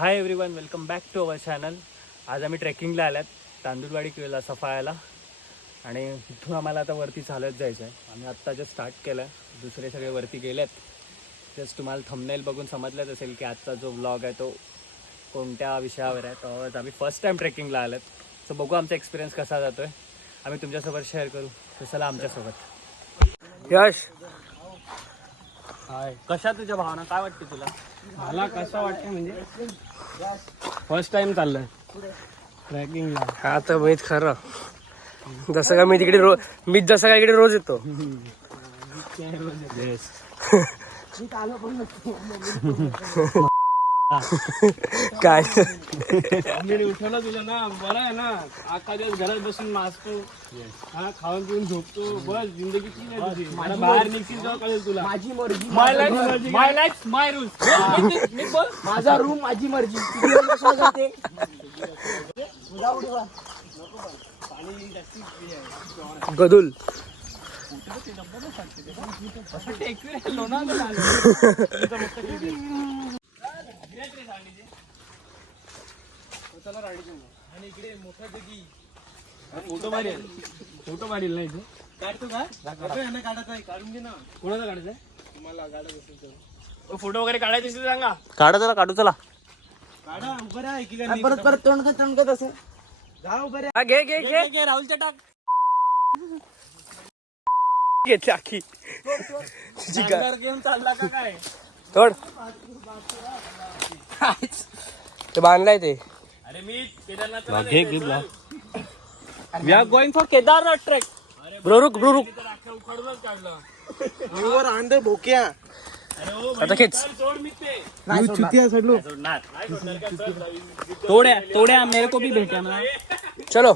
High everyone, welcome back to our channel. आज आम्ही ट्रेकिंगला आल्यात तांदूळवाडी केला सफाळ्याला आणि इथून आम्हाला आता वरती चालत जायचं आहे. आम्ही आत्ता जस्ट स्टार्ट केलं आहे, दुसरे सगळे वरती गेलेत. जस्ट तुम्हाला थंबनेल बघून समजलंच असेल की आजचा जो व्लॉग आहे तो कोणत्या विषयावर आहे. तर आम्ही फर्स्ट टाईम ट्रेकिंगला आल्यात, सो बघू आमचा एक्सपिरियन्स कसा जातो आहे, आम्ही तुमच्यासोबत शेअर करू. तर चला आमच्यासोबत. यश, हाय, कशा तुझ्या भावना, काय वाटते तुला? मला कसं वाटतं म्हणजे फर्स्ट टाइम चाललंय ट्रॅकिंगला. हा तर माहीत खरं. जसं का मी तिकडे मी जसं काय इकडे रोज येतो. काय उठवलं तुला ना, बरं आहे ना. अख्खा दिवस घरात बसून नाचतो, हा खाऊन पिऊन झोपतो, बस जिंदगी ती नाही तुझी. बाहेर निघतील तेव्हा कळेल तुला. माझी मर्जी, माय लाईफ माय रूल्स. माझा रूम माझी मर्जी. गदुल आणि इकडे मोठा जगी फोटो मारील नाही तू काढतो का? काढायचा आहे, काढून घे ना. कोणाला काढायचं आहे? तुम्हाला काढत असेल तर फोटो वगैरे काढायचे असेल सांगा. काढा चला, काढू चला. काढा, उभं राहा. परत तोंड का तसं जा, उभं राहा. घे घे घे घे राहुलच्या टाक. घेतली आखी घेऊन चालला का काय? थोड ते बांधलाय ते. अरे मी Kedarnath. We are going for Kedarnath trek. Bro, रुक. वर अंदर भोक्या. आता खेच. तोड्या मेरे को भी भेटा ना. चलो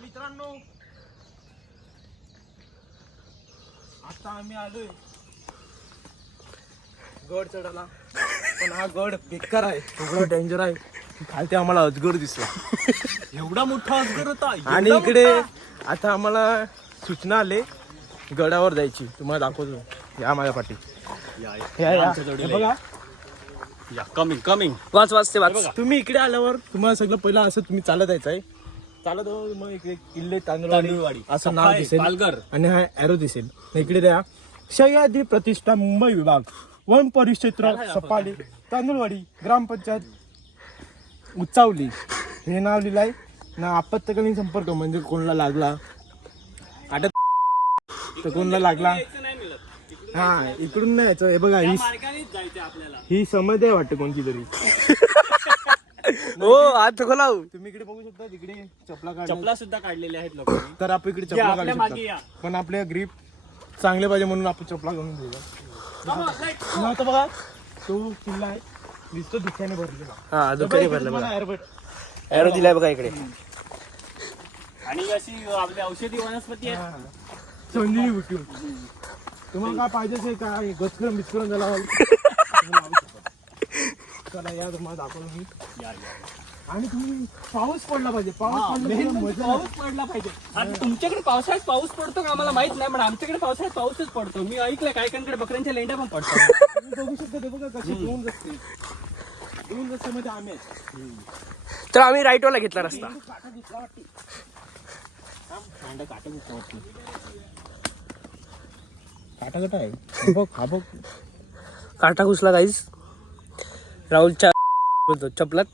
मित्रांनो, आता आम्ही आलोय गड चढायला. पण हा गड बेकार आहे, एवढा डेंजर आहे. खालती आम्हाला अजगर दिसला. एवढा मोठा अजगर होता. आणि इकडे आता आम्हाला सूचना आले गडावर जायची. तुम्हाला दाखवतो, या माझ्या पाठी. कमिंग वाच ते वाच. तुम्ही इकडे आल्यावर तुम्हाला सगळं पहिलं असं तुम्ही चालत यायचं आहे. चालत मग इकडे किल्ले तांदूळवाडी असं नाव दिसेल आणि हा एरो दिसेल. इकडे द्या सह्याद्री प्रतिष्ठा मुंबई विभाग वन परिक्षेत्र सफाळे तांदूळवाडी ग्रामपंचायत उचावली हे नाव लिहिलंय ना. आपत्कालीन संपर्क म्हणजे कोणाला लागला तर कोणाला लागला. हा, इकडून नाही यायचं. हे बघा, ही समज आहे वाटतं कोणती तरी. हो, हात खोलाव. तुम्ही इकडे बघू शकता, तिकडे चपला सुद्धा काढलेल्या आहेत लोक. तर आपण इकडे चपला काढू शकतो, पण आपल्या ग्रीप चांगले पाहिजे म्हणून आपण चपला घालून देऊया. आता बघा, तो किल्ला आहे, दिसतो धुक्याने भरलेला. हा, धुक्याने भरलेला. एरो दिलाय बघा इकडे. आणि अशी आपली औषधी वनस्पती आहे, संजीवनी बुटी. तुम्हाला काय पाहिजे असेल काय गचकरण बिचकरण झाला चला या, तुम्हाला दाखवलं मी. आणि तुम्ही पाऊस पडला पाहिजे. पाऊस पडला पाहिजे. आता तुमच्याकडे पावसाळ्यात पाऊस पडतो का आम्हाला माहित नाही, पण आमच्याकडे पावसाळ्यात पाऊसच पडतो. मी ऐकलंय काही काहींकडे बकऱ्यांच्या लेंड्या पण पडतात. बघू शकता ते बघा कसे दोन रस्ते मध्ये आम्ही. तर आम्ही राईट वाला घेतला रस्ता. काटा आहे बघ, हा बघ काटा घुसला गाईज राहुलच्या चपलात.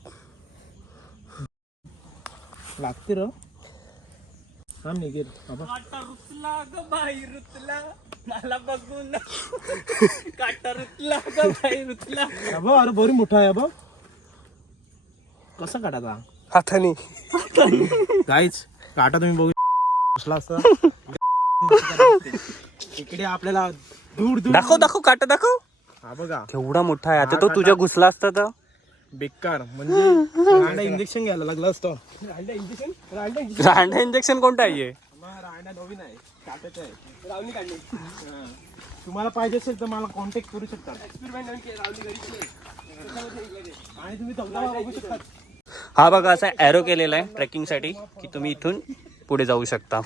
लागते र हा निघेल. काटा रुतला ग बाई रुतला, मला बघून काटा रुतला ग बाई रुतला. अरे बरी मोठा आहे बघ. कसा काटाचा? हाताने. गाईच काटा तुम्ही बघू घुसला असता. इकडे आपल्याला दूर दाखव काटा दाखव. हा बघा केवढा मोठा आहे. आता तो तुझ्या घुसला असता तर बेकार. म्हणजे इंजेक्शन घ्यायला लागला असतं. रांडा इंजेक्शन कोणतं आहे? रांडा नवीन आहे, काटाचं आहे, रावणी काढली. तुम्हाला पाहिजे असेल तर मला कॉन्टॅक्ट करू शकता. आणि तुम्ही धबधबा बघू शकता. हा बघा, असा एरो केलेला आहे ट्रेकिंग साठी की तुम्ही इथून पुढे जाऊ शकता.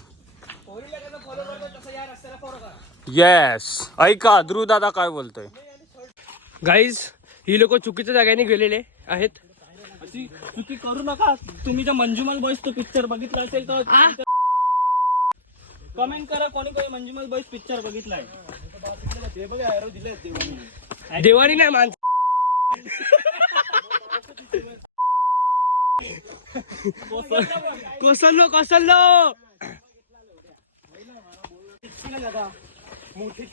येस, ऐका ध्रुव दादा काय बोलतोय. गाईज ही लोक चुकीच्या जाग्याने गेलेले आहेत. अशी चुकी करू नका. तुम्ही जर मंजुमल बॉयज तो पिक्चर बघितला असेल तर कमेंट करा कोणी कोणी मंजुमल बॉयज पिक्चर बघितलाय. ते बघा arrow दिलेत देवानी. देवानी नाही माणसं. कोसळलो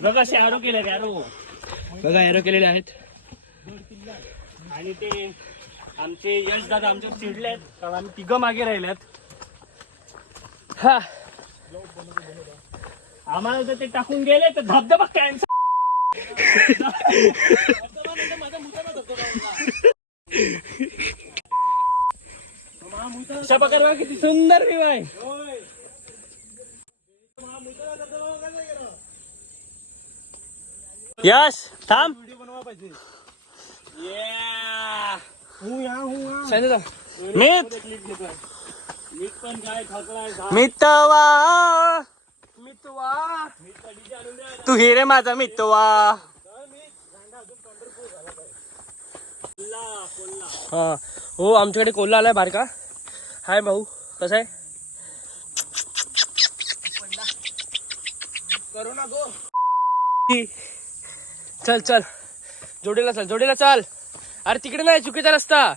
बघा असे आरो केले आरो. बघा एरो केलेले आहेत. आणि ते आमचे यश दादा आमच्यावर चिडले आहेत कारण आम्ही तिघं मागे राहिल्यात. हा आम्हाला जर ते टाकून गेले तर धबधबा कॅन्सल. अशा प्रकारे किती सुंदर व्ह्यू आहे. यश थांब. व्हिडिओ बनवा पाहिजे. Yeah. सांगितलं. मीत पण काय थकलाय. मितवा तू हिरे माझा मितवा. हा हो आमच्याकडे कोल्हा आलाय बारका. हाय भाऊ कसा आहे. चल चल जोडीला चल. अरे तिकडे नाही चुकीचा रस्ता.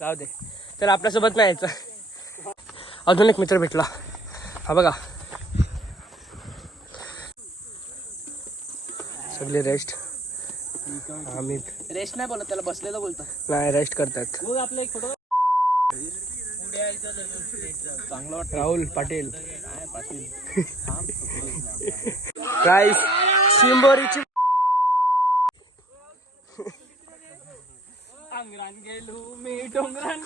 जाऊ दे त्याला आपल्यासोबत नाही यायचं. अजून एक मित्र भेटला. हा बघा सगळे रेस्ट. आम्ही रेस्ट नाही बोलत त्याला बसलेलं बोलतो. नाही रेस्ट करतात. मग आपला एक फोटो राहुल पाटील गाईस शिंबोरीची अंगरान गेलो मी डोंगरान.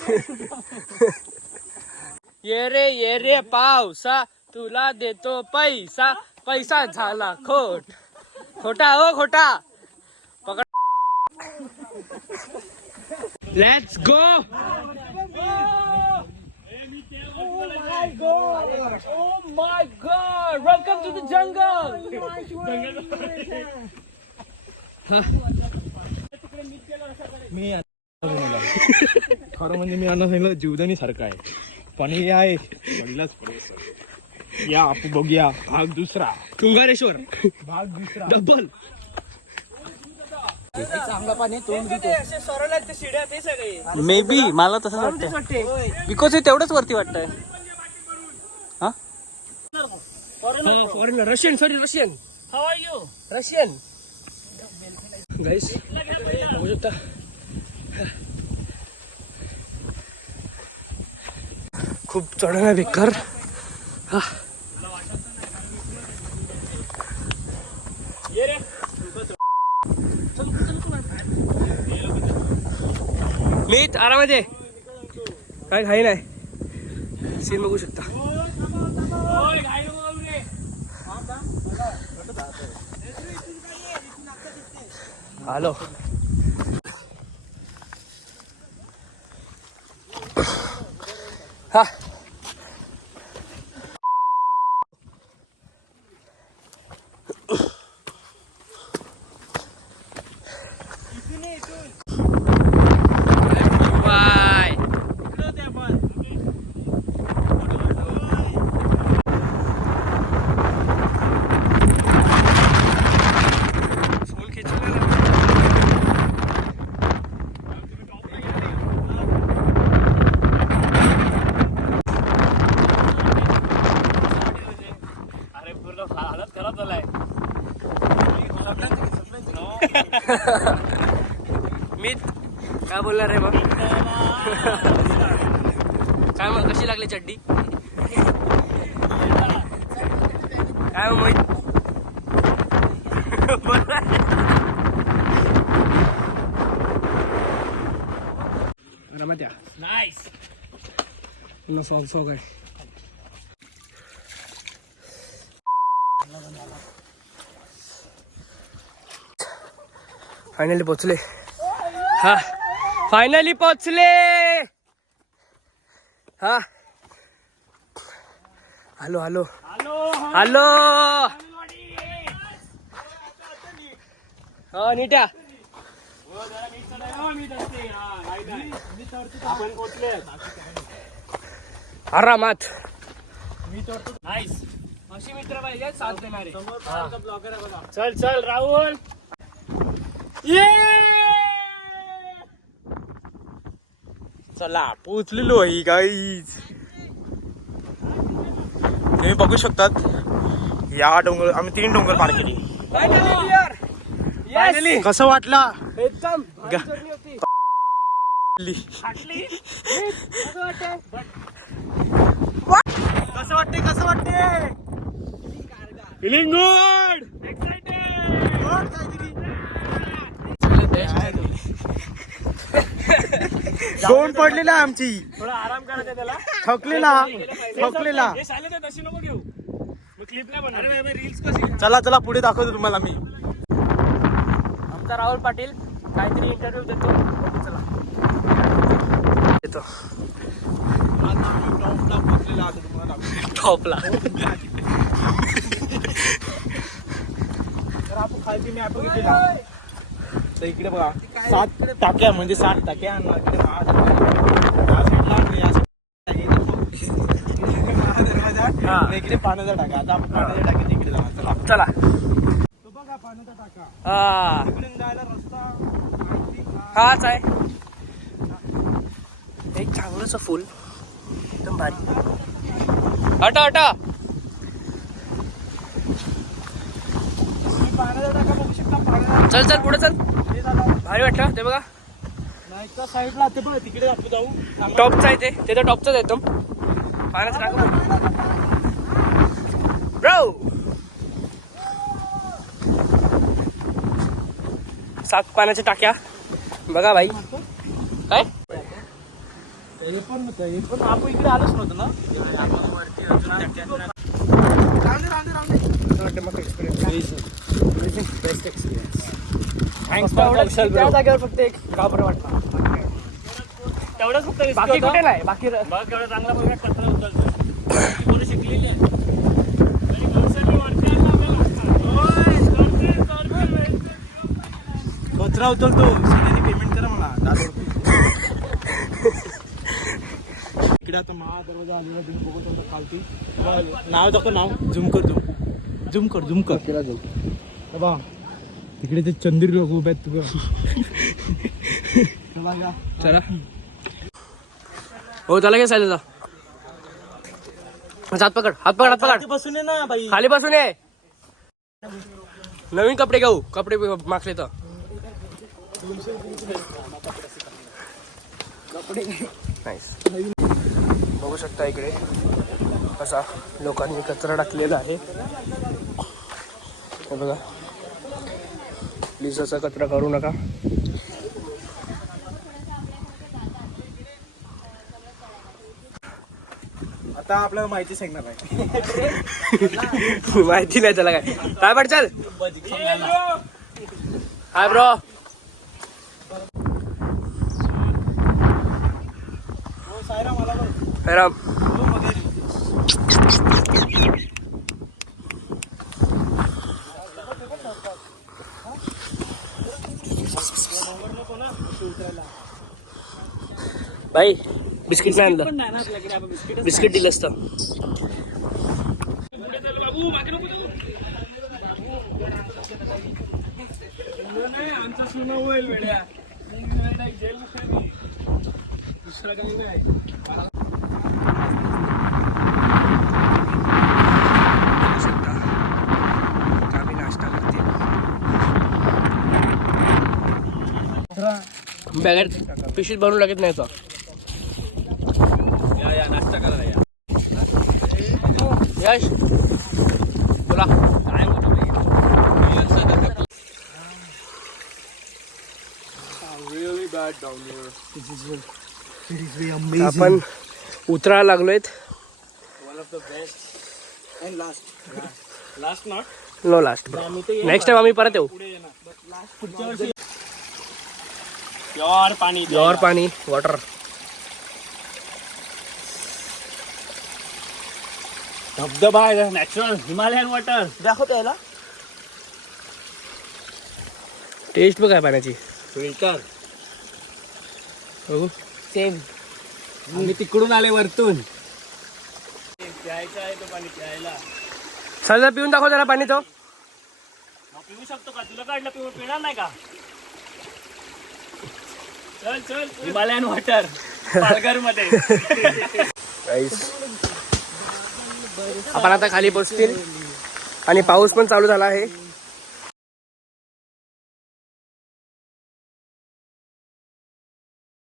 ये रे पावसा तुला देतो पैसा. पैसा झाला खोटा हो खोटा. पकड. Let's go. Oh my God! Welcome to the jungle. खरं म्हणजे मी अन्न सांगितलं जीवदानी सारखं आहे. पण हे आहे वडिलाच पडेल. या आपण बघूया भाग दुसरा. तुंगारेश्वर भाग दुसरा डबल. चांगला पाणी तोंड मे बी मला तसंच वाटतं. बिकॉज हे तेवढंच वरती वाटतंय. हा foreigner Russian How are you? Russian guys बघू शकता. खूप चढण आहे बेकार. हा मीत आरामात आहे. काय घाई नाही. सीन बघू शकता. हॅलो हा बाय. हालत खराब झालाय. मी काय बोलणार रे मग. काय मग कशी लागली चड्डी. काय मग मोहित रमत या. नाईस. पुन्हा फॉग आहे. फायनली पोचले. हा फायनली पोचले. हा हॅलो हॅलो हॅलो. हा नीट्या आपण पोचले. आरामात. नाईस. अशी मित्र पाहिजे साथ देणारे. चल चल राहुल. चला पोचलेलो आहे गाईज. तुम्ही बघू शकतात या डोंगर आम्ही 3 डोंगर पार केली. फायनली कसं वाटला? एकदम कसं वाटते? Feeling good. दोन पडलेला आमची. थोडा आराम करायचा त्याला. थकलेला. हे साले तर तशी नको घेऊ. मग क्लिप नाही बनणार. रील्स कशी. चला पुढे दाखवतो तुम्हाला मी. आमचा राहुल पाटील काहीतरी इंटरव्ह्यू देतो. बघू चला. येतो टॉपला. तर आपण खालची मॅप बघितलेला. तर इकडे बघा 7 टाक्या म्हणजे 7 टाक्या. आणि इकडे इकडे पाण्याचा टाका. आता आपण पाण्याच्या टाकीत इकडे जाणार. चला. तो बघा पाण्याचा टाका. हा इकडून जायला रस्ता हाच आहे. एक चांगलंच फुल एकदम भारी. हटा पाण्याचा टाका बघू शकता. पाण्याचा चल पुढे चल. भारी वाटलं ते बघा. नाही त्या साईडला ते बघ तिकडे आपण जाऊ. टॉपचा आहे ते तर टॉपचाच आहे एकदम. पाण्याचं टाका ब्रो. 7 पाण्याच्या टाक्या बघा भाई. काय हे पण आपण इकडे आलोच नव्हतं ना. Best experience. त्या जागेवर फक्त एक घाबर वाटला. तेवढंच फक्त risk बाकी होतं. कुठे नाही. बाकी बघ केवढा चांगला बघा कचरा उचलतोय. पोरं शिकलेली आहे. आणि माणसांनी वरती आणलं आपल्याला. कचरा उचलतो. सीधेने पेमेंट करा मला 10 रुपये. इकडे आता महादरवाजा आलेला तुम्ही बघत होता खालती. नाव दाखव. नाव झूम कर केला जाऊ. बा तिकडे ते चंद्री लोक उभे आहेत तुझं. चला हो चला घे सायलेचा. हात पकड. बसून ये ना बाई. खाली बसून ये. नवीन कपडे घेऊ. कपडे मागले तर नाईस. बघू शकता इकडे कसा लोकांनी कचरा टाकलेला आहे. हे बघा. प्लीज असा कचरा करू नका. आता आपल्याला माहिती सांगणार आहे. माहिती नाही त्याला काय पाठ चल. Hi bro. सायराम आला बघ. राम भाई बिस्किट नाही आणलं. बिस्किट दिलं असतं. आमचं सुना होईल वेड्या. दुसरा काही नाही. आम्ही नाश्ता करते. बॅगेत पिशवीत भरून लागत नाही तो. या नाश्ता करायला या. यश बोला काय होतं really bad down here. आपण उतरायला लागलोय. One of the best and last not. No last. Next time आम्ही परत येऊ. पुढे ये ना. पुढच्या वर्षी प्युअर पाणी. प्युअर पाणी वॉटर. धबधबा आहे नॅचरल हिमालयन वॉटर. दाखव त्याला. टेस्ट बघ काय पाण्याची. फिल्टर बघू सेम. मी तिकडून आले वरतून. प्यायचं आहे तो पाणी प्यायला. चल पिऊन दाखव जरा पाणी तो. पिऊ शकतो का? तुला काढलं पिणार नाही का? चल चल हिमालयन वॉटर पालघर मध्ये. आपण आता खाली पोचतील आणि पाऊस पण चालू झाला आहे.